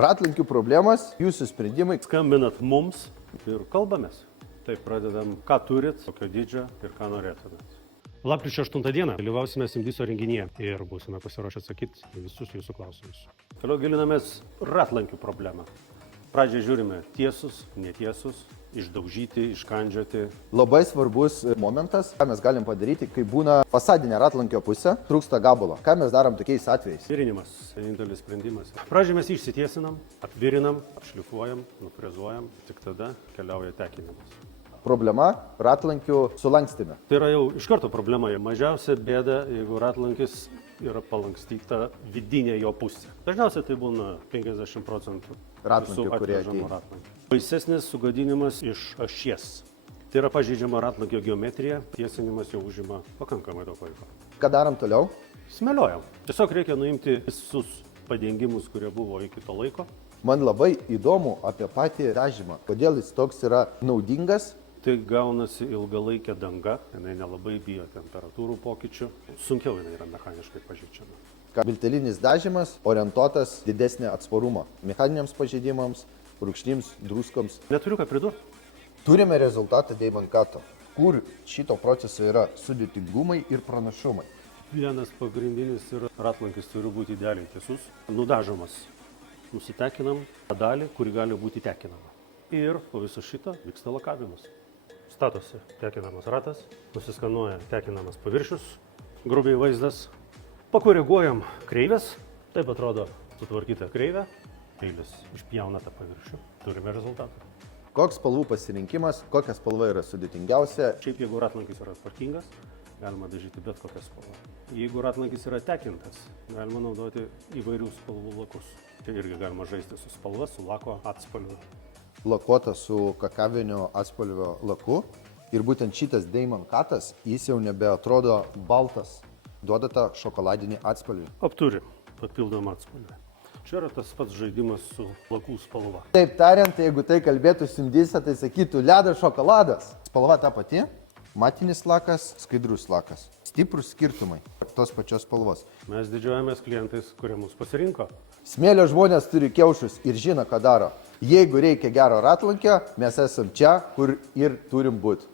Ratlankių problemas, jūsų sprendimai. Skambinat mums ir kalbamės. Taip pradedam, ką turit, kokio dydžio ir ką norėtumėt. Lapkričio 8 dieną dalyvausime Simdiso renginyje ir būsime pasiruošę atsakyti į visus jūsų klausimus. Toliau gilinamės ratlankių problemą. Pradžiai žiūrime tiesus, netiesus, išdaužyti, iškandžioti. Labai svarbus momentas, ką mes galim padaryti, kai būna fasadinė ratlankio pusė, trūksta gabalo. Ką mes darom tokiais atvejais? Virinimas, vienintelis sprendimas. Pradžiai mes išsitiesinam, apvirinam, apšlifuojam, nufrezuojam, tik tada keliauja tekinimas. Problema ratlankių sulankstime. Tai yra jau iš karto problema. Mažiausia bėda, jeigu ratlankis yra palankstyta vidinė jo pusė. Dažniausiai tai būna 50% Ratlankių, visų kurie atvežamų ateina. ratlankių. Baisesnis sugadinimas iš ašies. Tai yra pažeidžiama ratlankio geometrija, tiesinimas jau užima pakankamai daug laiko. Ką darom toliau? Smėliojam. Tiesiog reikia nuimti visus padengimus, kurie buvo iki to laiko. Man labai įdomu apie patį rąžymą. Kodėl jis toks yra naudingas? Tai gaunasi ilgalaikė danga, jinai nelabai bijo temperatūrų pokyčių, sunkiau jinai yra mechaniškai pažeidžiama. Biltelinis dažymas orientuotas didesnį atsparumą mechaniniams pažeidimams, rūgštims, druskoms. Neturiu ką pridurti. Turime rezultatą deimankato, kur šito proceso yra sudėtingumai ir pranašumai. Vienas pagrindinis yra ratlankis turi būti idealiai tiesus, nudažomas. Nusitekinam tą dalį, kuri gali būti tekinama. Ir po viso šito vyksta lakavimas. Statosi tekinamas ratas, nusiskanuoja tekinamas paviršius, grubiai vaizdas, pakoreguojam kreivės, taip atrodo sutvarkyta kreivė, peilis išpjauna tą paviršių, turime rezultatą. Koks spalvų pasirinkimas, kokia spalva yra sudėtingiausia. Šiaip jeigu ratlankis yra tvarkingas, galima dažyti bet kokią spalvą. Jeigu ratlankis yra tekintas, galima naudoti įvairių spalvų lakus. Čia irgi galima žaisti su spalva, su lako atspalviu. Lakuota su kakavinio atspalvio laku ir būtent šitas deimankatas, jis jau nebeatrodo baltas, duoda tą šokoladinį atspalvį. Apturi papildomą atspalvį. Čia yra tas pats žaidimas su lakų spalva. Taip tariant, jeigu tai kalbėtų Simdisa, tai sakytų ledas šokoladas. Spalva ta pati, matinis lakas, skaidrus lakas. Stiprus skirtumai tos pačios spalvos. Mes didžiuojamės klientais, kurie mus pasirinko. Smėlio žmonės turi kiaušus ir žino, ką daro. Jeigu reikia gero ratlankio, mes esam čia, kur ir turim būti.